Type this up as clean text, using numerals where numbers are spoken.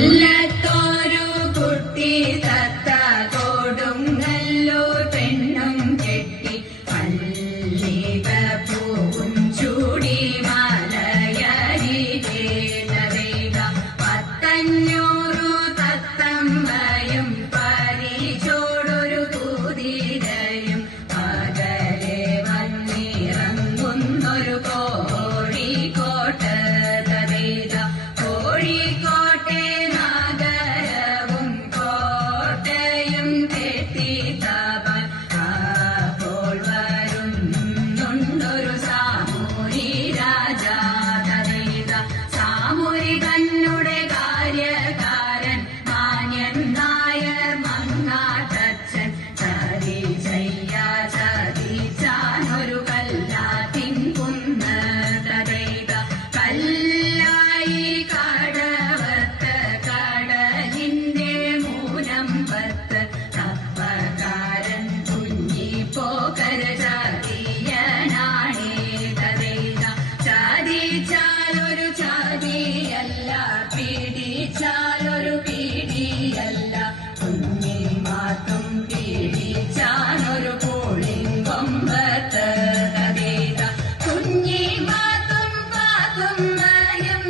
കൊല്ലത്തോരു കുട്ടി തത്ത കൊടുങ്ങല്ലൂർ പെണ്ണും കെട്ടി മല്ലിക പൂവും ചൂടി മലയരികെ തരൈക 500 തത്തമ്മയും പരിചോടൊരു കുതിരയും അകലെ വന്നിറങ്ങുന്നൊരു കോഴിക്കോട്ട് തരൈക കോഴിക്കോട്ടെ നഗരവും കോട്ടയും കെട്ടി തപാൽ അപ്പോൾ വരുന്നുണ്ടൊരു സാമൂരി രാജാ തരൈക സാമൂരി തന്നുടെ കാര്യകാരൻ മാന്യൻ നായർ മങ്ങാട്ടച്ഛൻ ചതി ചതിച്ചാനൊരു കല്ലാത്തിൻ കുന്ന് തരൈക കല്ലായി കടവത്ത് കടലിന്റെ മൂലമ്പത്ത് കപ്പക്കാരൻ കുഞ്ഞിപ്പോക്കര ചതിയനാണേ തരൈക ചതിച്ചാലൊരു ചതിയല്ല പിടിച്ചാലൊരു പിടിയല്ല കുഞ്ഞി മാത്തും പിടിച്ചാനൊരു പുളിങ്കൊമ്പത്ത് തരൈക കുഞ്ഞി മാത്തും പാത്തും മയം